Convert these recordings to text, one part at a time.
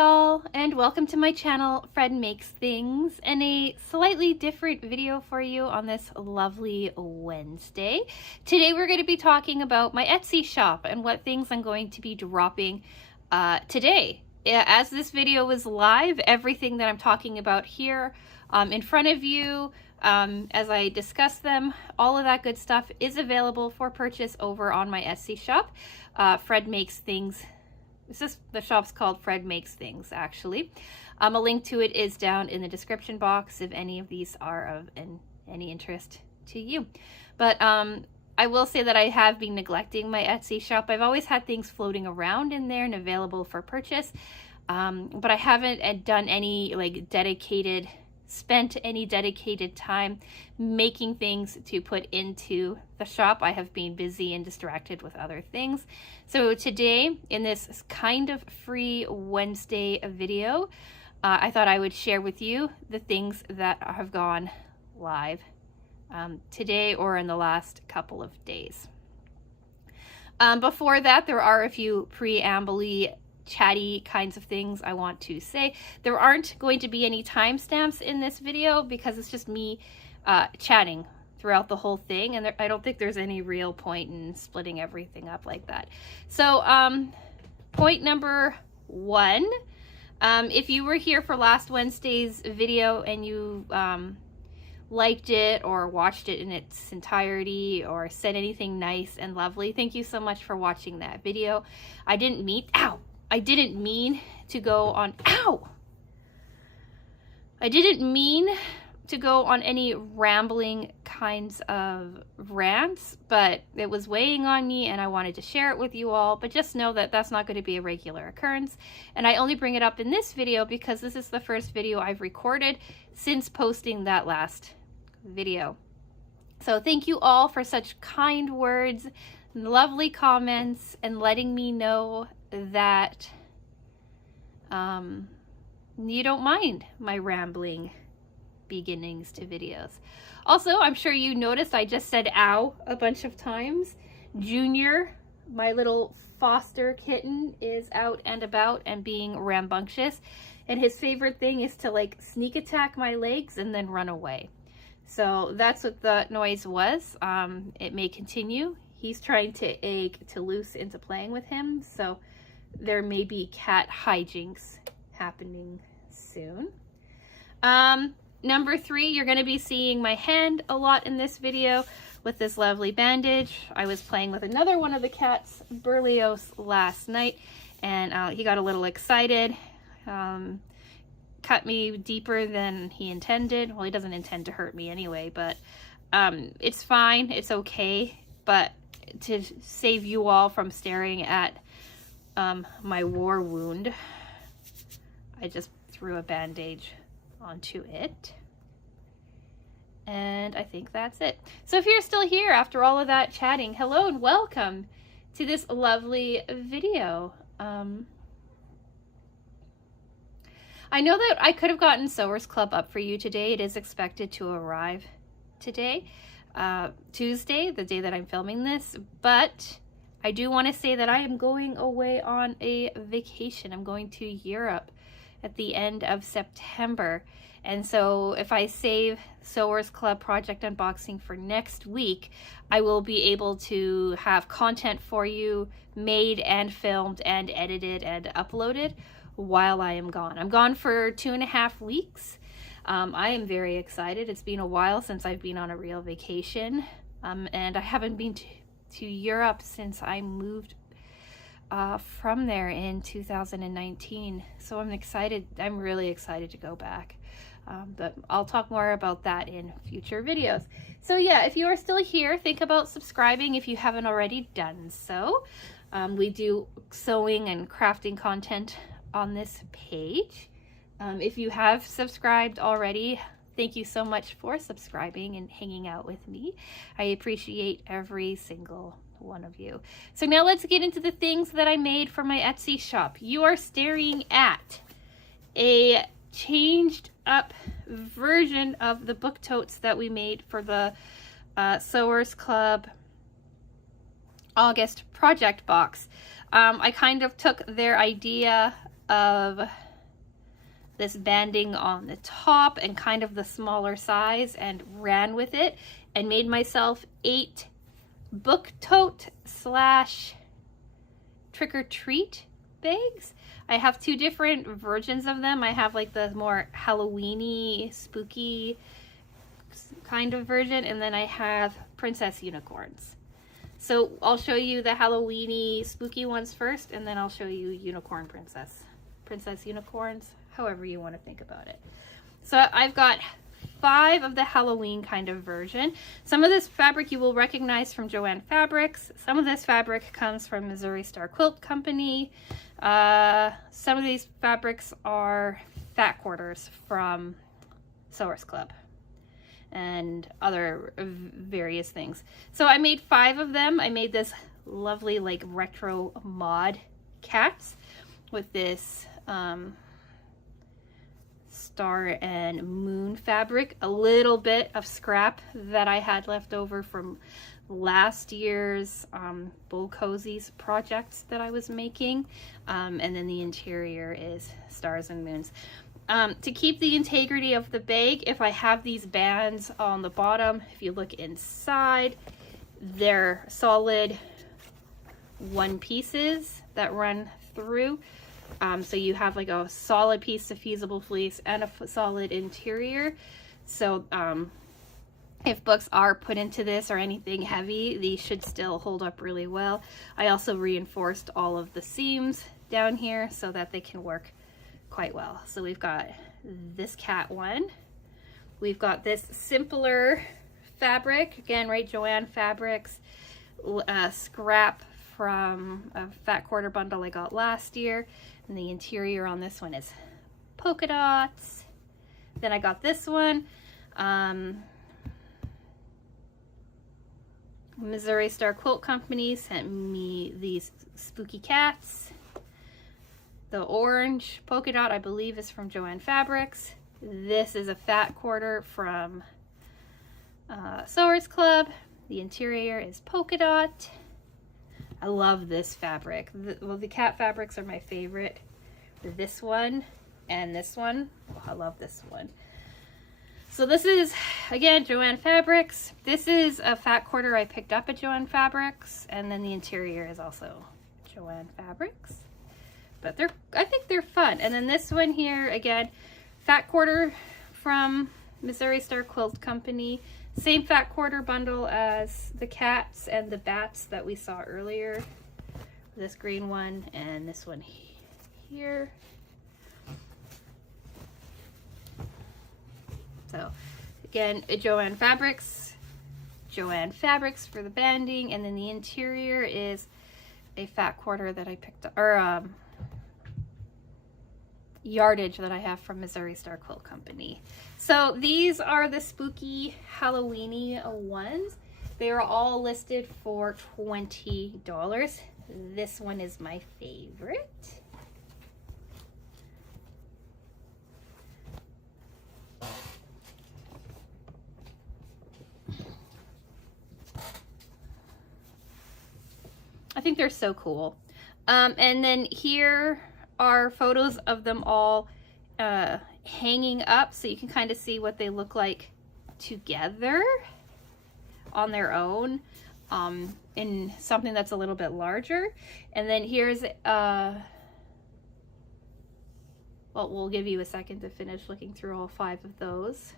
all, and welcome to my channel, Fred Makes Things, and a slightly different video for you on this lovely Wednesday. Today we're going to be talking about my Etsy shop and what things I'm going to be dropping today. As this video is live, everything that I'm talking about here in front of you, as I discuss them, all of that good stuff is available for purchase over on my Etsy shop, Fred Makes Things. The shop's called Fred Makes Things, actually. A link to it is down in the description box if any of these are of any interest to you. But I will say that I have been neglecting my Etsy shop. I've always had things floating around in there and available for purchase, but I haven't done any spent any dedicated time making things to put into the shop. I have been busy and distracted with other things. So today, in this kind of free Wednesday video, I thought I would share with you the things that have gone live today or in the last couple of days. Before that, there are a few preamble-y chatty kinds of things I want to say. There aren't going to be any timestamps in this video because it's just me chatting throughout the whole thing, and I don't think there's any real point in splitting everything up like that. So point number one, if you were here for last Wednesday's video and you liked it or watched it in its entirety or said anything nice and lovely, thank you so much for watching that video. I didn't mean to go on any rambling kinds of rants, but it was weighing on me and I wanted to share it with you all. But just know that that's not going to be a regular occurrence, and I only bring it up in this video because this is the first video I've recorded since posting that last video. So thank you all for such kind words, lovely comments, and letting me know that you don't mind my rambling beginnings to videos. Also, I'm sure you noticed I just said ow a bunch of times. Junior, my little foster kitten, is out and about and being rambunctious, and his favorite thing is to like sneak attack my legs and then run away. So that's what the noise was. It may continue. He's trying to egg Toulouse into playing with him, so there may be cat hijinks happening soon. Number three, you're going to be seeing my hand a lot in this video with this lovely bandage. I was playing with another one of the cats, Berlioz, last night, and he got a little excited. Cut me deeper than he intended. Well, he doesn't intend to hurt me anyway, but it's fine. It's okay. But to save you all from staring at my war wound, I just threw a bandage onto it, and I think that's it. So if you're still here after all of that chatting, hello and welcome to this lovely video. I know that I could have gotten Sewers Club up for you today. It is expected to arrive today, Tuesday, the day that I'm filming this, but I do want to say that I am going away on a vacation. I'm going to Europe at the end of September. And so if I save Sewers Club project unboxing for next week, I will be able to have content for you made and filmed and edited and uploaded while I am gone. I'm gone for 2.5 weeks. I am very excited. It's been a while since I've been on a real vacation. And I haven't been to Europe since I moved from there in 2019. So I'm excited. I'm really excited to go back. But I'll talk more about that in future videos. So yeah, if you are still here, think about subscribing if you haven't already done so. We do sewing and crafting content on this page. If you have subscribed already, thank you so much for subscribing and hanging out with me. I appreciate every single one of you. So now let's get into the things that I made for my Etsy shop. You are staring at a changed up version of the book totes that we made for the Sewers Club August project box. I kind of took their idea of this banding on the top and kind of the smaller size and ran with it and made myself 8 book tote slash trick-or-treat bags. I have 2 different versions of them. I have like the more Halloween-y, spooky kind of version, and then I have princess unicorns. So I'll show you the Halloween-y, spooky ones first, and then I'll show you unicorn princess unicorns, however you want to think about it. So I've got 5 of the Halloween kind of version. Some of this fabric you will recognize from Joann Fabrics. Some of this fabric comes from Missouri Star Quilt Company. Some of these fabrics are fat quarters from Sewers Club and other various things. So I made 5 of them. I made this lovely like retro mod cats with this star and moon fabric, a little bit of scrap that I had left over from last year's Bull Cozies projects that I was making, and then the interior is stars and moons. To keep the integrity of the bag, if I have these bands on the bottom, if you look inside, they're solid 1 pieces that run through. So you have like a solid piece of fusible fleece and a solid interior. So if books are put into this or anything heavy, these should still hold up really well. I also reinforced all of the seams down here so that they can work quite well. So we've got this cat one. We've got this simpler fabric, again, right, Joann Fabrics, scrap from a fat quarter bundle I got last year. And the interior on this one is polka dots. Then I got this one. Missouri Star Quilt Company sent me these spooky cats. The orange polka dot, I believe, is from Joann Fabrics. This is a fat quarter from Sewers Club. The interior is polka dot. I love this fabric. The cat fabrics are my favorite. This one and this one. Oh, I love this one. So this is, again, Joann Fabrics. This is a fat quarter I picked up at Joann Fabrics, and then the interior is also Joann Fabrics. But I think they're fun. And then this one here, again, fat quarter from Missouri Star Quilt Company. Same fat quarter bundle as the cats and the bats that we saw earlier. This green one and this one here. So again, Joann Fabrics for the banding, and then the interior is a fat quarter that I picked up, or yardage that I have from Missouri Star Quilt Company. So these are the spooky Halloween-y ones. They are all listed for $20. This one is my favorite. I think they're so cool. And then here are photos of them all hanging up, so you can kind of see what they look like together on their own, in something that's a little bit larger. And then here's well, we'll give you a second to finish looking through all 5 of those.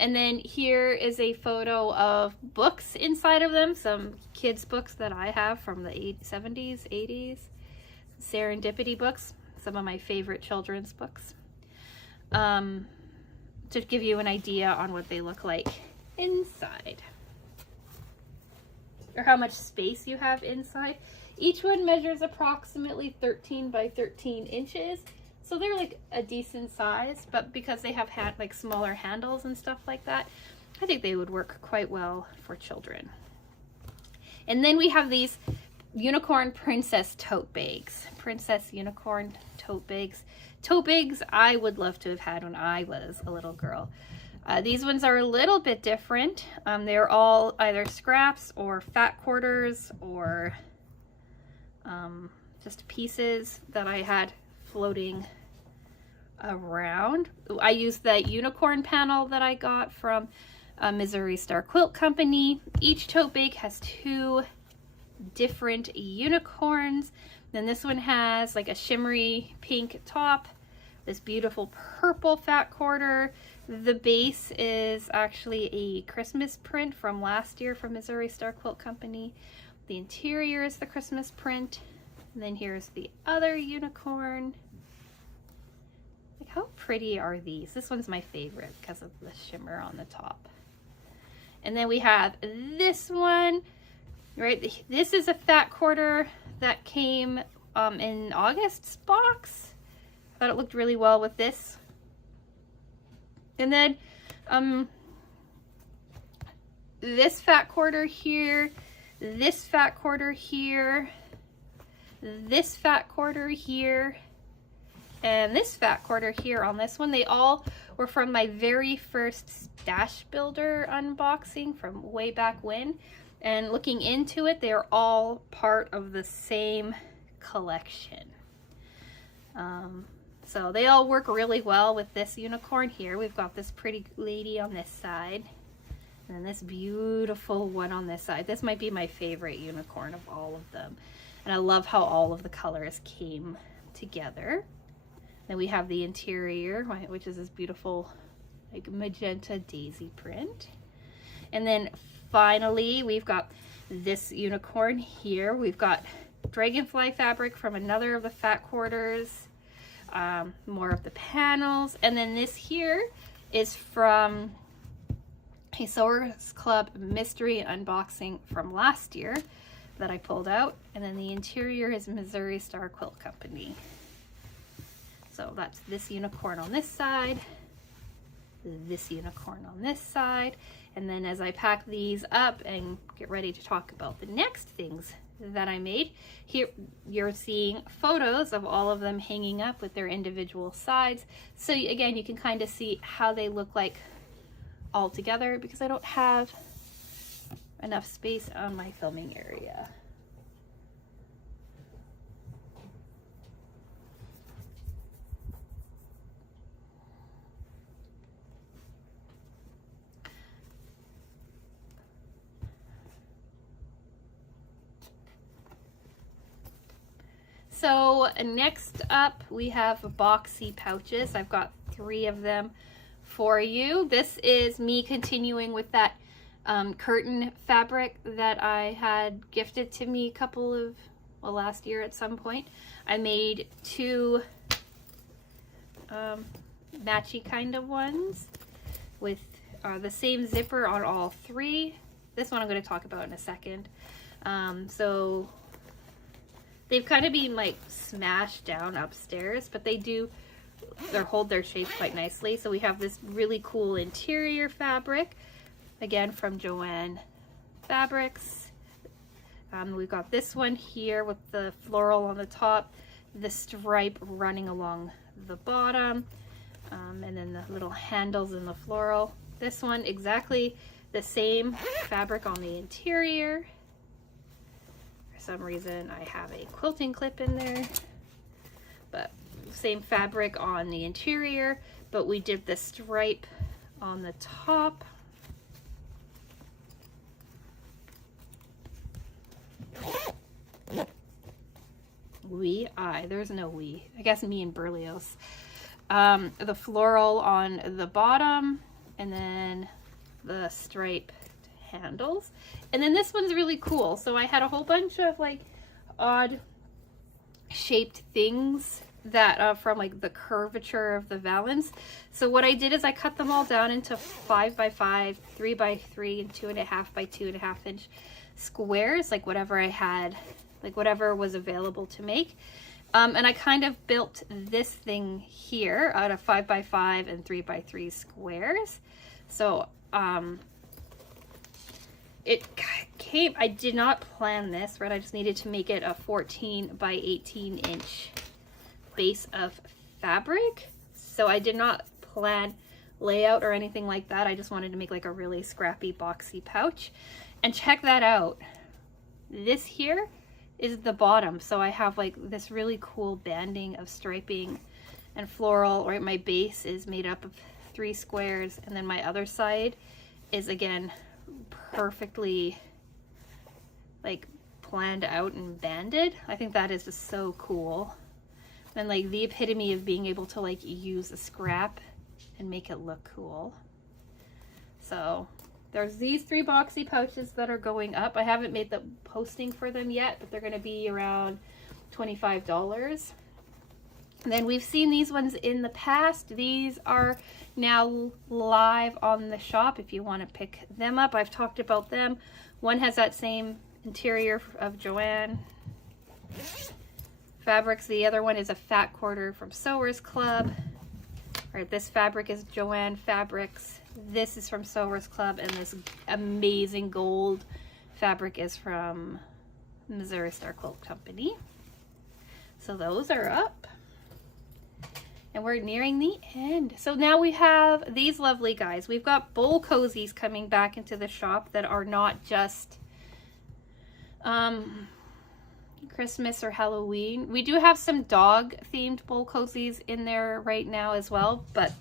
And then here is a photo of books inside of them, some kids books that I have from the 70s, 80s, serendipity books, some of my favorite children's books, to give you an idea on what they look like inside, or how much space you have inside. Each one measures approximately 13 by 13 inches. So they're like a decent size, but because they have like smaller handles and stuff like that, I think they would work quite well for children. And then we have these unicorn princess tote bags. Princess unicorn tote bags. Tote bags I would love to have had when I was a little girl. These ones are a little bit different. They're all either scraps or fat quarters or just pieces that I had floating around. I used the unicorn panel that I got from Missouri Star Quilt Company. Each tote bag has 2 different unicorns. Then this one has like a shimmery pink top, this beautiful purple fat quarter. The base is actually a Christmas print from last year from Missouri Star Quilt Company. The interior is the Christmas print. And then here's the other unicorn. Like, how pretty are these? This one's my favorite because of the shimmer on the top. And then we have this one, right? This is a fat quarter that came in August's box. I thought it looked really well with this. And then this fat quarter here, this fat quarter here, this fat quarter here, and this fat quarter here on this one. They all were from my very first Stash Builder unboxing from way back when. And looking into it, they're all part of the same collection. So they all work really well with this unicorn here. We've got this pretty lady on this side, and then this beautiful one on this side. This might be my favorite unicorn of all of them. And I love how all of the colors came together. Then we have the interior, which is this beautiful like magenta daisy print. And then finally, we've got this unicorn here. We've got dragonfly fabric from another of the fat quarters. More of the panels, and then this here is from a Sewers Club mystery unboxing from last year that I pulled out, and then the interior is Missouri Star Quilt Company. So that's this unicorn on this side, this unicorn on this side, and then as I pack these up and get ready to talk about the next things that I made, here you're seeing photos of all of them hanging up with their individual sides. So again, you can kind of see how they look like all together because I don't have enough space on my filming area. So next up we have boxy pouches. I've got 3 of them for you. This is me continuing with that curtain fabric that I had gifted to me last year at some point. I made 2 matchy kind of ones with the same zipper on all 3. This one I'm going to talk about in a second. So they've kind of been like smashed down upstairs, but they hold their shape quite nicely. So we have this really cool interior fabric, again from Joann Fabrics. We've got this one here with the floral on the top, the stripe running along the bottom, and then the little handles in the floral. This one, exactly the same fabric on the interior. Some reason I have a quilting clip in there, but same fabric on the interior, but we did the stripe on the top. There's no we, I guess me and Berlioz. The floral on the bottom, and then the stripe handles. And then this one's really cool. So I had a whole bunch of like odd shaped things that from like the curvature of the valance. So what I did is I cut them all down into 5x5, 3x3, and 2.5 by 2.5 inch squares, like whatever I had, like whatever was available to make. And I kind of built this thing here out of 5x5 and 3x3 squares. So it came, I did not plan this, right? I just needed to make it a 14 by 18 inch base of fabric. So I did not plan layout or anything like that. I just wanted to make like a really scrappy boxy pouch. And check that out. This here is the bottom. So I have like this really cool banding of striping and floral, right? My base is made up of 3 squares, and then my other side is again perfectly like planned out and banded. I think that is just so cool. And like the epitome of being able to like use a scrap and make it look cool. So there's these 3 boxy pouches that are going up. I haven't made the posting for them yet, but they're going to be around $25. And then we've seen these ones in the past. These are now live on the shop if you want to pick them up. I've talked about them. One has that same interior of Joanne Fabrics. The other one is a fat quarter from Sewers Club. All right, this fabric is Joanne Fabrics. This is from Sewers Club, and this amazing gold fabric is from Missouri Star Quilt Company. So those are up. And we're nearing the end. So now we have these lovely guys. We've got bowl cozies coming back into the shop that are not just Christmas or Halloween. We do have some dog themed bowl cozies in there right now as well, but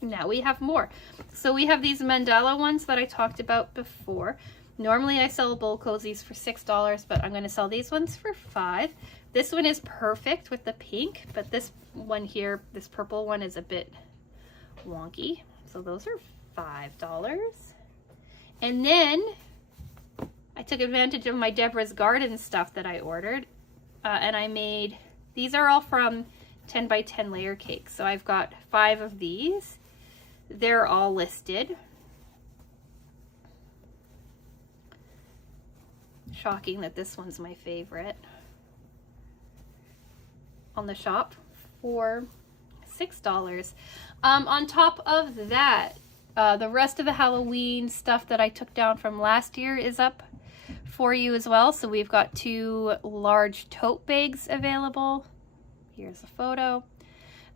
now we have more. So we have these mandala ones that I talked about before. Normally I sell bowl cozies for $6, but I'm going to sell these ones for $5. This one is perfect with the pink, but this one here, this purple one, is a bit wonky. So those are $5. And then I took advantage of my Deborah's Garden stuff that I ordered, and I made, these are all from 10 by 10 layer cakes. So I've got 5 of these. They're all listed. Shocking that this one's my favorite. On the shop for $6. On top of that, the rest of the Halloween stuff that I took down from last year is up for you as well. So we've got 2 large tote bags available. Here's a photo.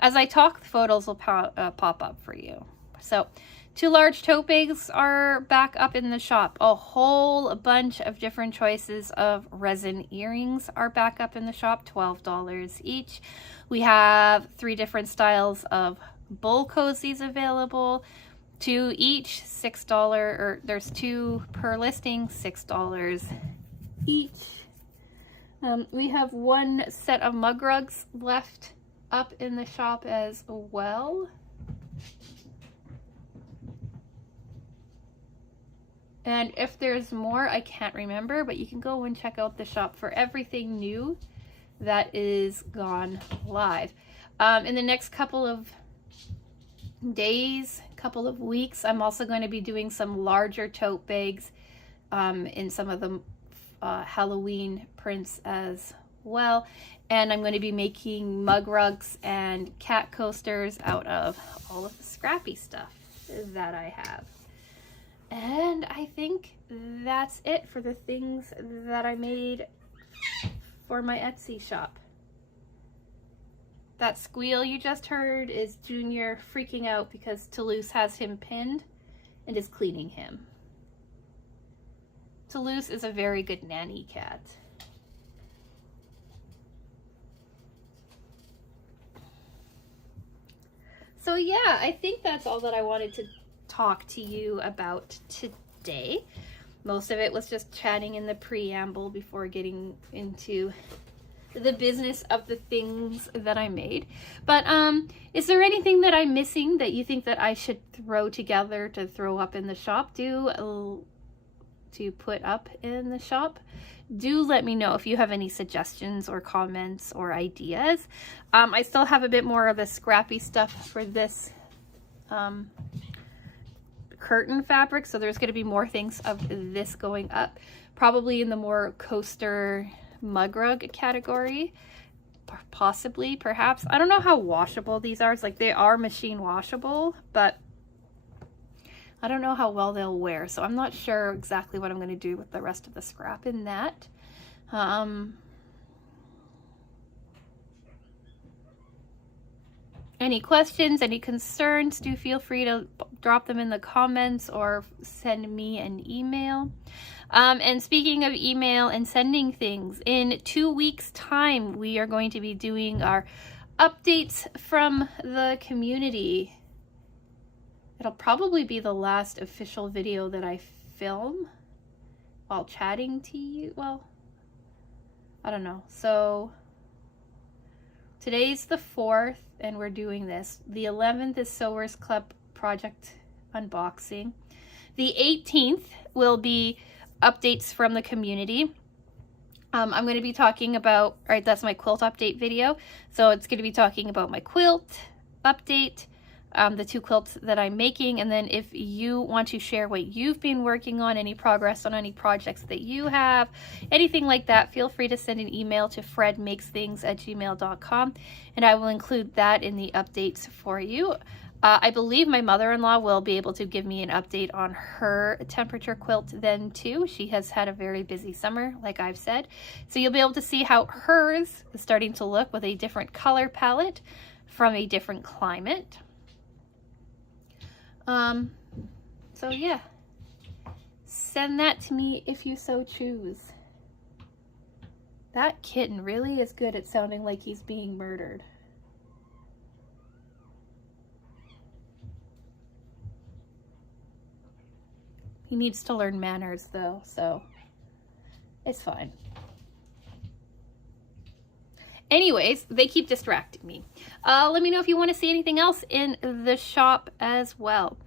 As I talk, the photos will pop up for you. So 2 large tote bags are back up in the shop. A whole bunch of different choices of resin earrings are back up in the shop, $12 each. We have 3 different styles of bowl cozies available, 2 each, $6, or there's 2 per listing, $6 each. We have 1 set of mug rugs left up in the shop as well. And if there's more, I can't remember, but you can go and check out the shop for everything new that is gone live. In the next couple of days, couple of weeks, I'm also going to be doing some larger tote bags in some of the Halloween prints as well. And I'm going to be making mug rugs and cat coasters out of all of the scrappy stuff that I have. And I think that's it for the things that I made for my Etsy shop. That squeal you just heard is Junior freaking out because Toulouse has him pinned and is cleaning him. Toulouse is a very good nanny cat. So yeah, I think that's all that I wanted to talk to you about today. Most of it was just chatting in the preamble before getting into the business of the things that I made. But is there anything that I'm missing that you think that I should throw together to throw up in the shop? To put up in the shop? Do let me know if you have any suggestions or comments or ideas. I still have a bit more of the scrappy stuff for this curtain fabric, so there's going to be more things of this going up, probably in the more coaster mug rug category, possibly, perhaps. I don't know how washable these are. It's like they are machine washable, but I don't know how well they'll wear, so I'm not sure exactly what I'm going to do with the rest of the scrap in that. Any questions, any concerns, do feel free to drop them in the comments or send me an email. And speaking of email and sending things, in 2 weeks' time, we are going to be doing our updates from the community. It'll probably be the last official video that I film while chatting to you. Well, I don't know. So today's the 4th and we're doing this. The 11th is Sewers Club project unboxing. The 18th will be updates from the community. I'm going to be talking about, right, that's my quilt update video. So it's going to be talking about my quilt update, the 2 quilts that I'm making. And then if you want to share what you've been working on, any progress on any projects that you have, anything like that, feel free to send an email to fredmakesthings@gmail.com and I will include that in the updates for you. I believe my mother-in-law will be able to give me an update on her temperature quilt then too. She has had a very busy summer, like I've said. So you'll be able to see how hers is starting to look with a different color palette from a different climate. So yeah, send that to me if you so choose. That kitten really is good at sounding like he's being murdered. He needs to learn manners though, so it's fine. Anyways, they keep distracting me. Let me know if you want to see anything else in the shop as well.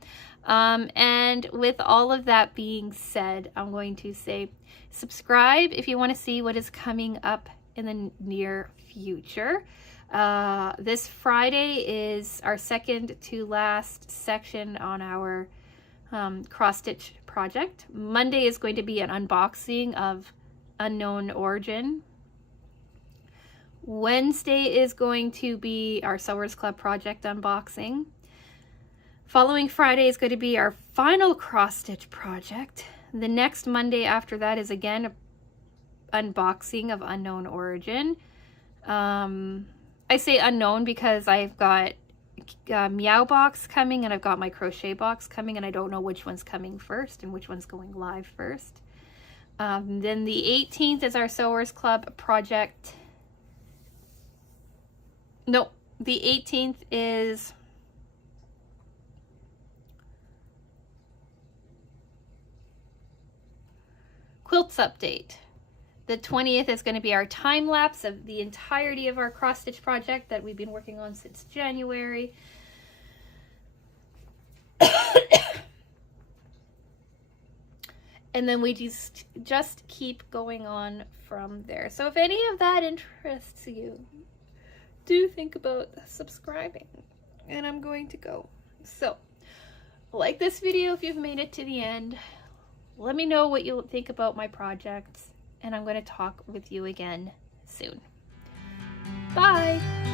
And with all of that being said, I'm going to say subscribe if you want to see what is coming up in the near future. This Friday is our second to last section on our cross stitch project. Monday is going to be an unboxing of Unknown Origin. Wednesday is going to be our Sewers Club project unboxing. Following Friday is going to be our final cross stitch project. The next Monday after that is again an unboxing of Unknown Origin. I say unknown because I've got Meow box coming and I've got my crochet box coming and I don't know which one's coming first and which one's going live first. Then the 18th is our Sewers Club project. No, the 18th is quilts update. The 20th is going to be our time lapse of the entirety of our cross stitch project that we've been working on since January. And then we just keep going on from there. So if any of that interests you, do think about subscribing. And I'm going to go. So like this video if you've made it to the end. Let me know what you think about my projects. And I'm going to talk with you again soon. Bye!